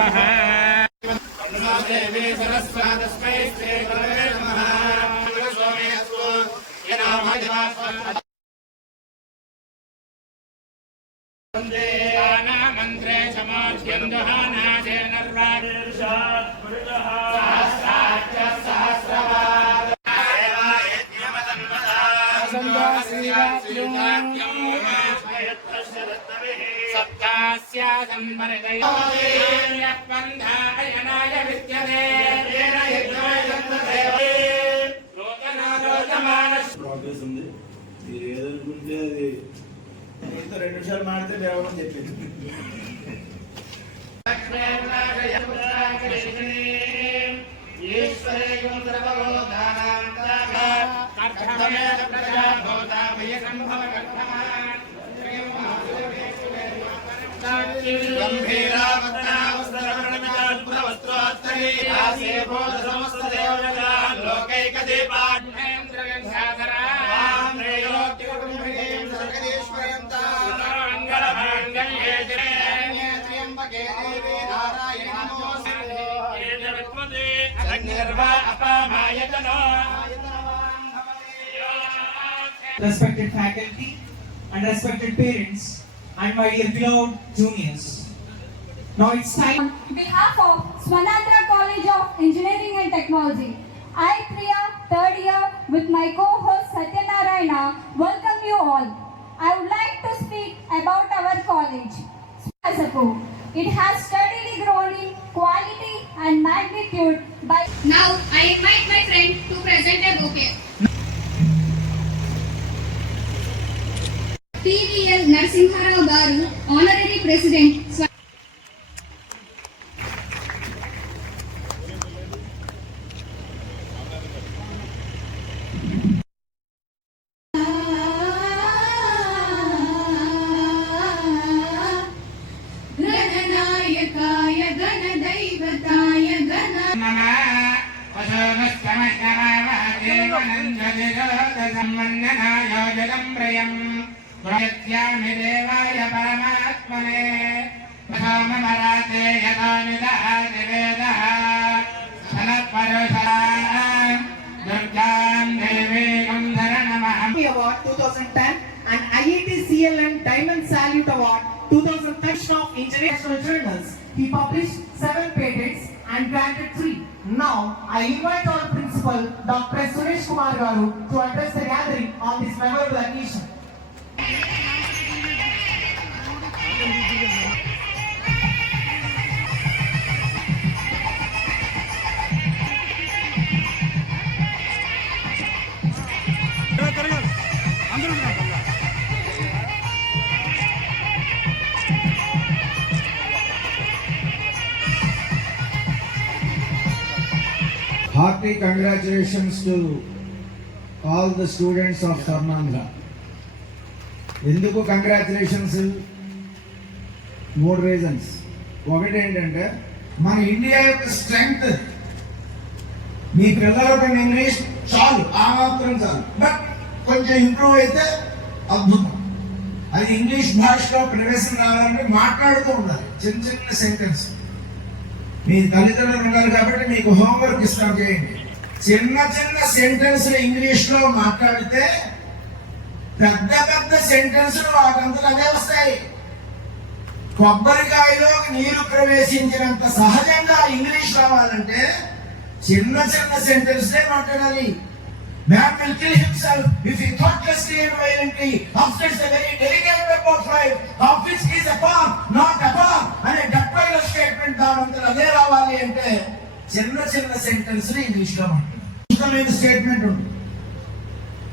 नमः देवी सरस्वतस्मै श्री गुरवे नमः सोमेस्तु मंत्रे समाज्यं जहानाजे नर्वादेशात् पुरुषः सहस्राच्च सहस्रवाद सप्तास्यादम्बरदयनाय विद्यते ప్రోగ్రెస్ ఉంది. మీరు ఏదనుకుంటే అది 2 నిమిషాలు మాడితే దేవని చెప్పింది. Respected faculty and respected parents and my dear beloved juniors. Now it's time. On behalf of Swanandra College of Engineering and Technology, I, Priya, third year, with my co-host Satyanarayana, welcome you all. I would like to speak about our college. It has steadily grown in quality and magnitude by... Now I invite my friend to present a bouquet. TVL Narsimharao Garu, Honorary President. गणनायकाय गणदैवताय गण प्रयत्यामि देवाय परमात्मने प्रथममराते यदा निदहाति वेदः फलपरुषां दुर्गां देवीं शरणमहम्. Award 2010 and IIT CLN Diamond Salute Award 2013 of International Journals. He published 7 patents and granted 3. Now I invite our principal Dr. Suresh Kumar Garu to address the gathering on this memorable occasion. Hearty congratulations to all the students of Swarnandra. ఎందుకు congratulations? 3 reasons. ఒకటి ఏంటంటే మన India యొక్క strength. మీ పిల్లలకు English చాలు, ఆ మాత్రం చాలు, బట్ కొంచెం ఇంప్రూవ్ అయితే అద్భుతం. అది ఇంగ్లీష్ భాషలో ప్రవేశం రావాలంటే మాట్లాడుతూ ఉండాలి. చిన్న చిన్న సెంటెన్స్. మీ తల్లిదండ్రులు ఉన్నారు కాబట్టి మీకు హోంవర్క్ ఇస్తాం, చేయండి. చిన్న చిన్న సెంటెన్స్ ఇంగ్లీష్ లో మాట్లాడితే పెద్ద పెద్ద సెంటెన్సులు వాటంతలు అదే వస్తాయి. కొబ్బరికాయలో నీరు ప్రవేశించినంత సహజంగా ఇంగ్లీష్ రావాలంటే చిన్న చిన్న సెంటెన్స్లే మాట్లాడాలి. Man will kill himself if he thoughtlessly and violently upsets a very delicate web of life, of which he is a part, not a part. అనే డబ్బైల స్టేట్మెంట్ దానంతలో అదే రావాలి అంటే చిన్న చిన్న సెంటెన్స్లు ఇంగ్లీష్ లో మాట్లాడాలి. స్టేట్మెంట్ ఉంది.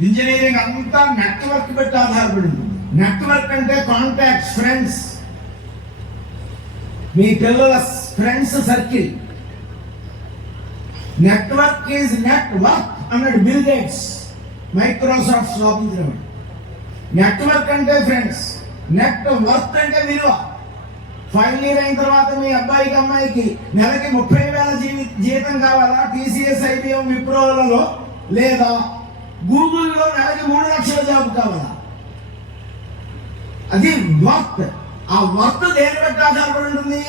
ఇంజనీరింగ్ అంతా నెట్వర్క్ పెట్టి ఆధారపడింది. నెట్వర్క్ అంటే కాంటాక్ట్స్, ఫ్రెండ్స్, మీ పిల్లల friends circle. Network is network అన్నాడు బిల్ గేట్స్, మైక్రోసాఫ్ట్ స్వాతంత్రం. నెట్వర్క్ అంటే ఫ్రెండ్స్, నెట్ వర్క్ అంటే విలువ. ఫైనల్ ఇయర్ అయిన తర్వాత మీ అబ్బాయికి అమ్మాయికి నెలకి 30,000 జీతం కావాలా టీసీఎస్, ఐబిఎం, విప్రోలలో, లేదా గూగుల్లో నెలకి 3 లక్షల జాబ్ కావాలా? అది వర్క్. ఆ వర్క్ దేని బట్టి ఆధారపడి ఉంటుంది?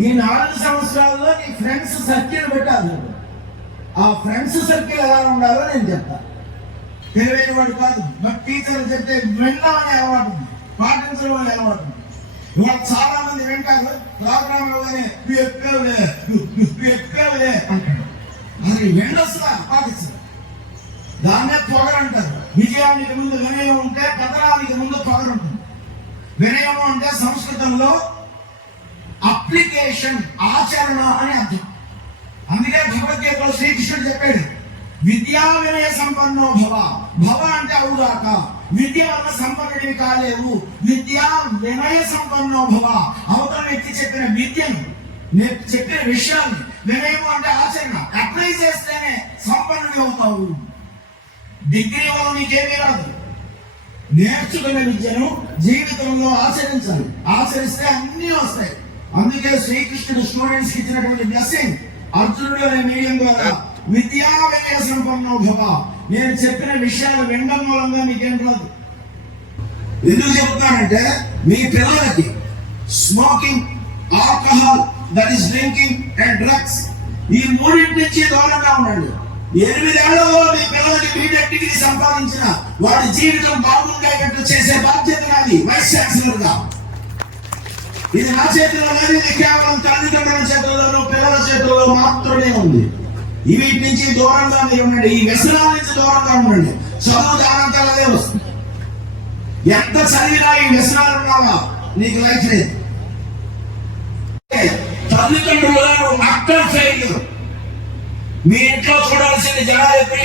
ఈ 4 సంవత్సరాల్లో నీ ఫ్రెండ్స్ సర్కిల్ పెట్టాలి. ఆ ఫ్రెండ్స్ సర్కిల్ ఎలా ఉండాలో నేను చెప్తాను. తెలివైన వాడు కాదు, బట్ టీచర్ చెప్తే వినమనే అలవాటు ఉంది, పాటించడం అనే అలవాటు ఉంది. ఇవాళ చాలా మంది వింటారు, ప్రోగ్రామ్ లోనే ఎక్కవలే అంటాడు. అది వినొస్తా పాటించదు. దాన్నే పొగరంటారు. విజయానికి ముందు వినయం ఉంటే పతనానికి ముందు పొగరుంటుంది. వినయం అంటే సంస్కృతంలో అప్లికేషన్, ఆచరణ అని అర్థం. అందుకే భగవద్గీతలో శ్రీకృష్ణుడు చెప్పాడు, విద్యా వినయ సంపన్నో భవ. భవ అంటే అవుగాక, విద్య వల్ల సంపన్నుడివి కాలేవు. విద్యా వినయ సంపన్నో భవ. అవతల వ్యక్తి చెప్పిన విద్యను, చెప్పిన విషయాన్ని, వినయము అంటే ఆచరణ, అప్లై చేస్తేనే సంపన్నుడి అవుతావు. డిగ్రీ వల్ల నీకేమీ రాదు. నేర్చుకున్న విద్యను జీవితంలో ఆచరించాలి. ఆచరిస్తే అన్ని వస్తాయి. అందుకే శ్రీకృష్ణుడు స్టూడెంట్స్ కి ఇచ్చినటువంటి బ్లెస్సింగ్ అర్జునుడు అనే మీడియం ద్వారా విద్యా వినయ సంపన్నో భవ. నేను చెప్పిన విషయాలు వినడం మూలంగా మీకేం రాదు. ఎందుకు చెప్తానంటే మీ పిల్లలకి smoking, alcohol, that is drinking and drugs, ఈ మూడింటి నుంచి దూరంగా ఉండండి. 8 ఏళ్లలో మీ పిల్లలకి బీటెక్ డిగ్రీ సంపాదించిన వాడి జీవితం బాగుండేటట్టు చేసే బాధ్యత నాది వైస్ ఛాన్సలర్ గా. ఇది నా చేతిలో లేదు, ఇది కేవలం తల్లిదండ్రుల చేతుల్లోనూ పిల్లల చేతుల్లో మాత్రమే ఉంది. వీటి నుంచి దూరంగా మీరు ఉండండి. ఈ వ్యసనాల నుంచి దూరంగా ఉండండి. చదువు దానంతలదే వస్తుంది. ఎంత చదివినా ఈ వ్యసనాలు ఉన్నావా నీకు లైఫ్ లేదు. తల్లిదండ్రులను అక్కడ ఫెయిల్. మీ ఇంట్లో చూడాల్సిన జనాలు ఎప్పుడు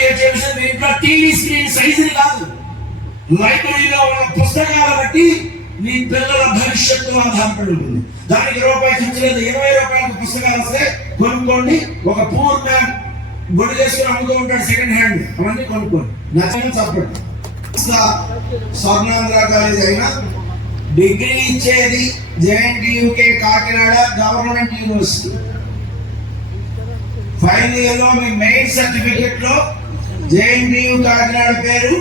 మీ ఇంట్లో టీవీ స్క్రీన్ సైజుని కాదు, లైబ్రరీలో ఉన్న పుస్తకాల బట్టి నీ పిల్లల భవిష్యత్తు ఆధారపడి ఉంటుంది. దానికి రూపాయి ఖర్చు లేదు. 20 రూపాయలకు పుస్తకాలు వస్తే కొనుక్కోండి. ఒక పూర్ మ్యాన్ గొడ్డు చేసుకుని అమ్ముతూ ఉంటాడు సెకండ్ హ్యాండ్, అవన్నీ కొనుక్కోండి. నచ్చని చెప్పండి. స్వర్ణాంధ్ర కాలేజ్ అయినా డిగ్రీ ఇచ్చేది JNTUK Kakinada government university. Final year లో మీ మెయిన్ సర్టిఫికెట్ లో JNTU కాకినాడ పేరు,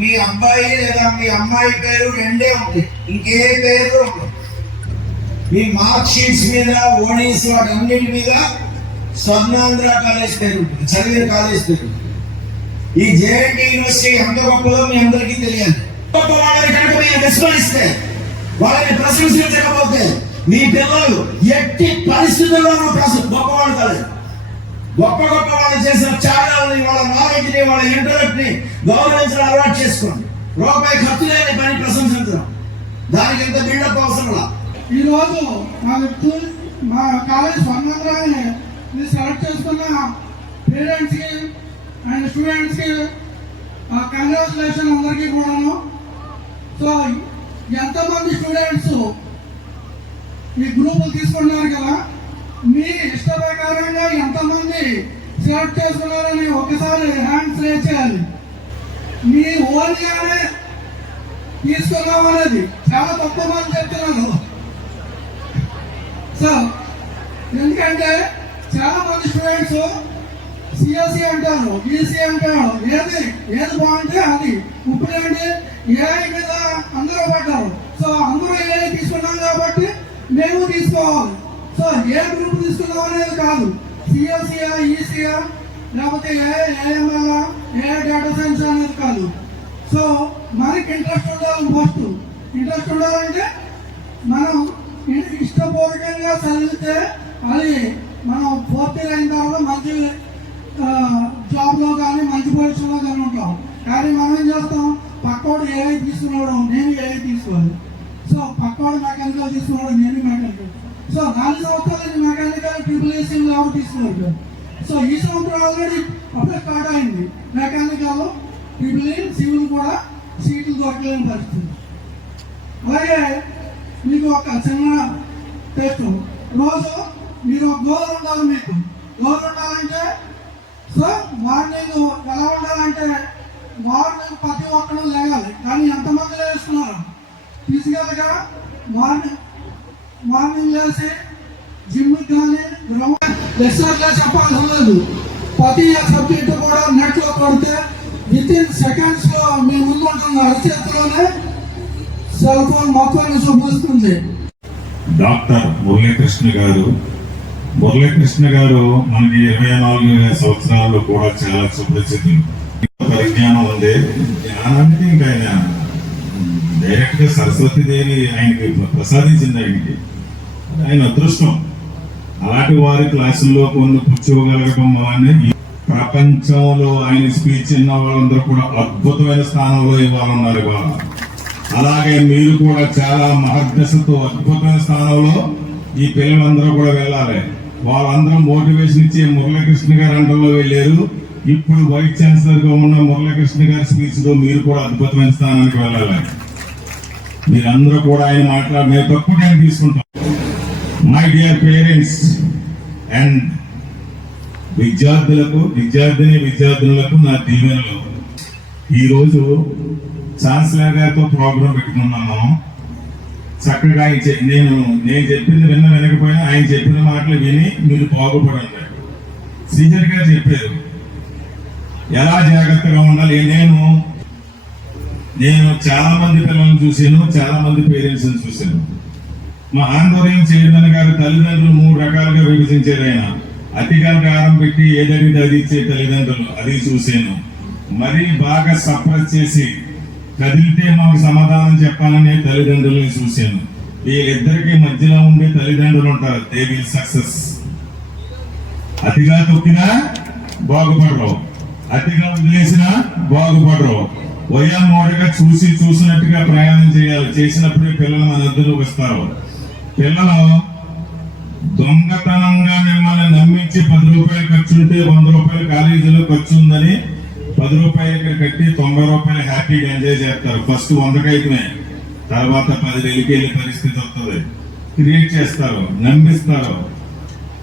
మీ అబ్బాయి లేదా మీ అమ్మాయి పేరు రెండే ఉంటాయి, ఇంకే పేరు ఉంటుంది. మీ మార్క్ షీట్స్ మీద, ఓనీస్, వాటన్నిటి మీద స్వర్ణాంధ్ర కాలేజ్ పేరు ఉంటుంది, చదివిన కాలేజ్ పేరు. ఈ JNT యూనివర్సిటీ ఎంత గొప్పదో మీ అందరికీ తెలియాలి. గొప్ప వాళ్ళని కనుక మీరు విస్మరిస్తే, వాళ్ళని ప్రశంసించకపోతే మీ పిల్లలు ఎట్టి పరిస్థితుల్లోనూ గొప్పవాళ్ళు కాలేదు. గొప్ప గొప్ప వాళ్ళు చేసిన త్యాగాలని, వాళ్ళ నాలెడ్జ్ ని, వాళ్ళ ఇంటలెక్ట్ ని గౌరవించడం అలవాటు చేసుకోండి. రూపాయి ఖర్చు లేని పని ప్రశంసించడం, దానికి ఎంత బిల్డప్ అవసరం. ఈ రోజు మా కాలేజ్ స్వర్ణాంధ్రాన్ని సెలెక్ట్ చేసుకున్న పేరెంట్స్ కి అండ్ స్టూడెంట్స్ కి కంగ్రాచులేషన్ అందరికీ కూడాను. సో ఎంతమంది స్టూడెంట్స్ ఈ గ్రూపులు తీసుకున్నారు కదా, మీ ఇష్ట ప్రకారంగా ఎంతమంది సెలెక్ట్ చేసుకున్నారని ఒకసారి హ్యాండ్స్ రేజ్ చేయాలి. మీ ఓన్గానే తీసుకున్నాం అనేది చాలా తక్కువ మంది చెప్తున్నారు. సో ఎందుకంటే చాలా మంది స్టూడెంట్స్ CSE అంటారు, ECE అంటారు, ఏది బాగుంటే అది. ఇప్పుడేంటి AI మీద అందరూ పడ్డారు. సో అందరూ AI తీసుకున్నాం కాబట్టి మేము తీసుకోవాలి. సో ఏ గ్రూప్ తీసుకున్నాం అనేది కాదు, CSE, ECE లేకపోతే AML, డేటా సైన్స్ అనేది కాదు. సో మనకి ఇంట్రెస్ట్ ఉండాలి. ఫస్ట్ ఇంట్రెస్ట్ ఉండాలంటే మనం ఇష్టపూర్వకంగా చదివితే అది మనం 4th ఇయర్ అయిన తర్వాత మంచి జాబ్ లో కానీ మంచి పొజిషన్ లో కానీ ఉంటాం. కానీ మనం ఏం చేస్తాం, పక్కోడు AI తీసుకున్నాడు, నేను AI తీసుకోవాలి. సో పక్కోడు మెకానికల్ తీసుకున్నాడు, నేను మెకానికల్. సో 4 సంవత్సరాలు మెకానికల్ TCC ఎవరు తీసుకున్నాడు. సో ఈ సంవత్సరం ఆల్రెడీ అప్పుడే స్టార్ట్ అయింది మెకానికల్, సివిల్ కూడా సీట్లు దొరకలేని పరిస్థితి. అలాగే మీకు ఒక చిన్న టెస్ట్. రోజు మీరు ఒక గోల్ ఉండాలి. మీకు గోల్ ఉండాలంటే సో మార్నింగ్ ఎలా ఉండాలంటే, మార్నింగ్ ప్రతి ఒక్కరు లేగాలి. కానీ ఎంతమంది లేస్తున్నారు ఫిజికల్గా? మార్నింగ్ లేచి జిమ్కి కానీ లెక్చర్గా చెప్పాల్సిన లేదు. ప్రతి సబ్జెక్టు కూడా నెట్లో కొడితే వితిన్ సెకండ్స్ లో మీ ముందు ఉంటుంది, అరచేతిలోనే సెల్ ఫోన్ మొత్తాన్ని చూపిస్తుంది. డాక్టర్ మురళీకృష్ణ గారు మురళీకృష్ణ గారు మనకి 24 సంవత్సరాల్లో కూడా చాలా సుప్రసిద్ధులు. పరిజ్ఞానం ఉంది. జ్ఞానానికి ఇంకా ఆయన డైరెక్ట్ గా సరస్వతీదేవి ఆయనకి ప్రసాదించింది. ఆయన అదృష్టం. అలాంటి వారి క్లాసుల్లో కొన్ని కూర్చోగలగడం వలన ఈ ప్రపంచంలో ఆయన స్పీచ్ విన్న వాళ్ళందరూ కూడా అద్భుతమైన స్థానంలో ఇవాళ ఉన్నారు. ఇవాళ అలాగే మీరు కూడా చాలా మహర్దశతో అద్భుతమైన స్థానంలో ఈ పిల్లలందరూ కూడా వెళ్ళాలి. వాళ్ళందరూ మోటివేషన్ ఇచ్చి మురళీకృష్ణ గారి అండర్లో వెళ్ళారు. ఇప్పుడు వైస్ ఛాన్సలర్ గా ఉన్న మురళీకృష్ణ గారి స్పీచ్ లో మీరు కూడా అద్భుతమైన స్థానానికి వెళ్ళాలి. మీరందరూ కూడా ఆయన మాట్లాడి మేము తక్కువ టైం తీసుకుంటాం. మై డియర్ పేరెంట్స్ అండ్ విద్యార్థులకు నా దీవెనలు. ఈరోజు ఛాన్సలర్ గారితో ప్రోగ్రాం పెట్టుకున్నాము. చక్కగా నేను చెప్పింది వినకపోయినా ఆయన చెప్పిన మాటలు విని మీరు బాగుపడండి. శ్రీధర్ గారు చెప్పారు ఎలా జాగ్రత్తగా ఉండాలి. నేను చాలా మంది పిల్లలను చూశాను, చాలా మంది పేరెంట్స్ చూశాను. మా ఆందోళన చైర్మన్ గారు తల్లిదండ్రులు 3 రకాలుగా విభజించారు. ఆయన అతిగా కారం పెట్టి ఏదడిగితే అది ఇచ్చే తల్లిదండ్రులు, అది చూశాను. మరీ బాగా సప్రెస్ చేసి కదిలితే మాకు సమాధానం చెప్పాలనే తల్లిదండ్రులను చూశాను. వీళ్ళిద్దరికి మధ్యలో ఉండే తల్లిదండ్రులు ఉంటారు. They will success. అతిగా తొక్కినా బాగుపడరు, అతిగా వదిలేసినా బాగుపడరు. వయామోడగా చూసినట్టుగా ప్రయాణం చేయాలి. చేసినప్పుడే పిల్లలు మన వద్దకు వస్తారు. పిల్లలు దొంగతనంగా మిమ్మల్ని నమ్మించి 10 రూపాయలు ఖర్చు ఉంటే 100 రూపాయలు కాలేజీలో ఖర్చు ఉందని 10 రూపాయలు ఇక్కడ కట్టి 90 రూపాయలు హ్యాపీగా ఎంజాయ్ చేస్తారు. ఫస్ట్ 100 తర్వాత 10,000కి వెళ్ళే పరిస్థితి వస్తుంది. క్రియేట్ చేస్తారు, నమ్మిస్తారు.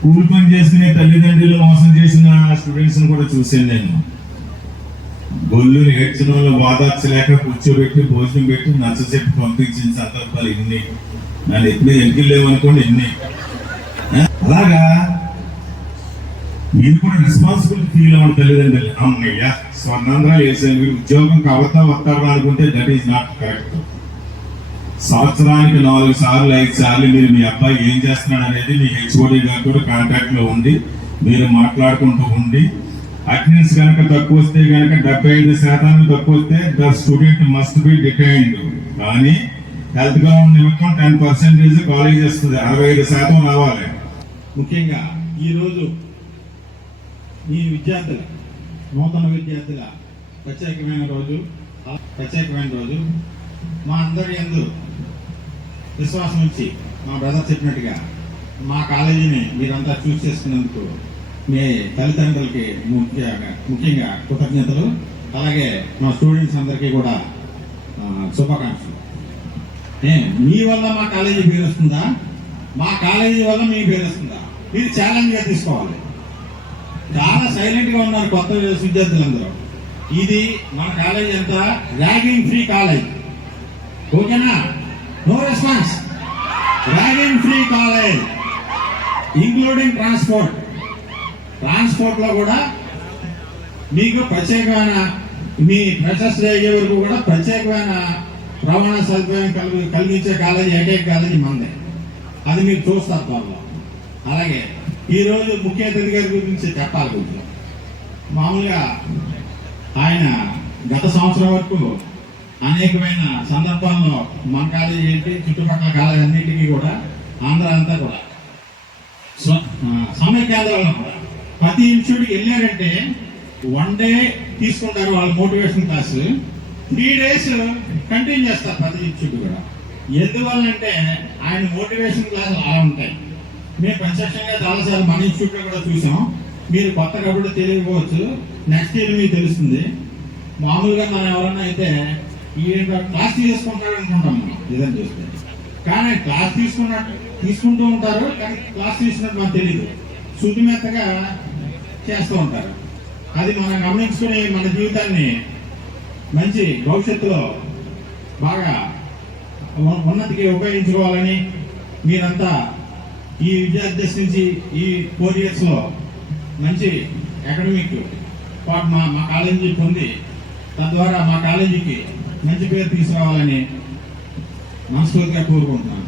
కూలి పని చేసుకునే తల్లిదండ్రులు మోసం చేసిన స్టూడెంట్స్ కూడా చూశాను నేను. గొల్లు ఏడ్చిన వాళ్ళు వాదార్చలేక కూర్చోబెట్టి భోజనం పెట్టి నచ్చచెప్పి పంపించిన సందర్భాలు ఇన్ని. నన్ను ఎప్పుడు ఎంకిల్ లేవనుకోండి ఇన్ని. అలాగా మీరు కూడా రెస్పాన్సిబిలిటీ ఫీల్ అవ్వండి తల్లిదండ్రులు. అమ్మయ్య స్వర్ణాంధ్రాలు వేసాను, మీరు ఉద్యోగం వస్తారా అనుకుంటే దట్ ఈస్ నాట్ కరెక్ట్. సంవత్సరానికి 4 సార్లు 5 సార్లు మీరు మీ అబ్బాయి ఏం చేస్తున్నాడు అనేది మీ హెచ్ఓడి గారు కూడా కాంటాక్ట్ లో ఉండి మీరు మాట్లాడుకుంటూ ఉండి, అటెండెన్స్ కనుక తక్కువ వస్తే కనుక 75% తక్కువ వస్తే the student must be detained. కానీ హెల్త్ గా ఉన్న నిమిత్తం 10% కాలేజ్ వస్తుంది, 65% రావాలి. ముఖ్యంగా ఈరోజు ఈ విద్యార్థుల నూతన విద్యార్థుల ప్రత్యేకమైన రోజు. మా అందరి యందు విశ్వాసం ఉంచి మా బ్రదర్ చెప్పినట్టుగా మా కాలేజీని మీరంతా చూస్ చేసుకున్నందుకు మీ తల్లిదండ్రులకి ముఖ్యంగా కృతజ్ఞతలు. అలాగే మా స్టూడెంట్స్ అందరికీ కూడా శుభాకాంక్షలు. మీ వల్ల మా కాలేజీ పేరు వస్తుందా, మా కాలేజీ వల్ల మీ పేరు వస్తుందా, ఇది ఛాలెంజ్ గా తీసుకోవాలి. చాలా సైలెంట్ గా ఉన్నారు కొత్త విద్యార్థులందరూ. ఇది మన కాలేజీ అంతా ర్యాగింగ్ ఫ్రీ కాలేజ్. ఓకేనా? No response. Ragging free college including transport లో కూడా మీకు ప్రత్యేకమైన మీ ఫ్రెషర్స్ అయ్యే వరకు కూడా ప్రత్యేకమైన రవాణా సదుపాయం కలిగించే కాలేజీ ఏకైక కాలేజీ మనదే. అది మీరు చూస్తారు త్వరలో. అలాగే ఈరోజు ముఖ్య అతిథి గారి గురించి చెప్పాలి. కొంచెం మామూలుగా ఆయన గత సంవత్సరం వరకు అనేకమైన సందర్భాల్లో మన కాలేజీ ఏంటి చుట్టుపక్కల కాలేజీ అన్నింటికీ కూడా ఆంధ్ర అంతా కూడా సమయ కేంద్రాల్లో కూడా ప్రతి ఇన్స్టిట్యూట్కి వెళ్ళారంటే 1 డే తీసుకుంటారు వాళ్ళ మోటివేషన్ క్లాస్, 3 days కంటిన్యూ చేస్తారు ప్రతి ఇన్స్టిట్యూట్ కూడా. ఎందువల్లంటే ఆయన మోటివేషన్ క్లాసులు అలా ఉంటాయి. మేము ప్రత్యక్షంగా చాలాసార్లు మన ఇన్స్టిట్యూట్లో కూడా చూసాం. మీరు కొత్త కాబట్టి తెలియకపోవచ్చు, నెక్స్ట్ ఇయర్ మీకు తెలుస్తుంది. మామూలుగా మనం ఎవరన్నా అయితే ఈ క్లాస్ తీసుకుంటారు అనుకుంటాం మనం ఏదైనా చూస్తే. కానీ క్లాస్ తీసుకుంటూ ఉంటారు, కానీ క్లాస్ తీసుకున్నట్టు మనకు తెలియదు. శుద్ధిమెత్తగా చేస్తూ ఉంటారు. అది మనం గమనించుకుని మన జీవితాన్ని మంచి భవిష్యత్తులో బాగా ఉన్నతికి ఉపయోగించుకోవాలని మీరంతా ఈ విద్యార్థి నుంచి ఈ 4 years లో మంచి అకాడమిక్ పాటు మా కాలేజీ పొంది తద్వారా మా కాలేజీకి మంచి పేరు తీసుకురావాలని మనస్ఫూర్తిగా కోరుకుంటున్నాను.